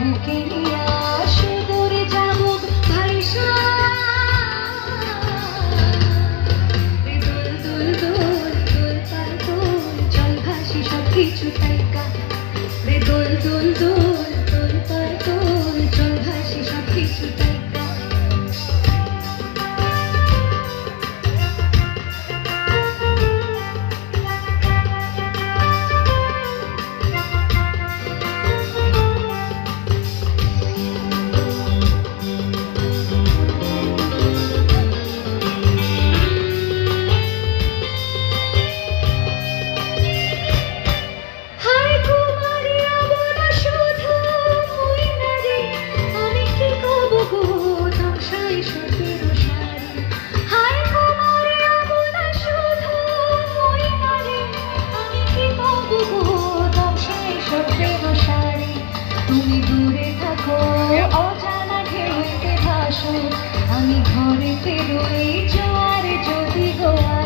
বুকে নিয়া সুদূরে যাবুক ভাইসা দোল দোল দোল দোল পার দোল চল ভাসি সব কিছু থাইকা রে দোল দোল দোল দোল পার দোল চল ভাসি সব কিছু থাইকা তুমি দূরে থাকো অজানা ঢেউতে ভাসো আমি ঘরে ফেরোই জোয়ারে যদি গোয়া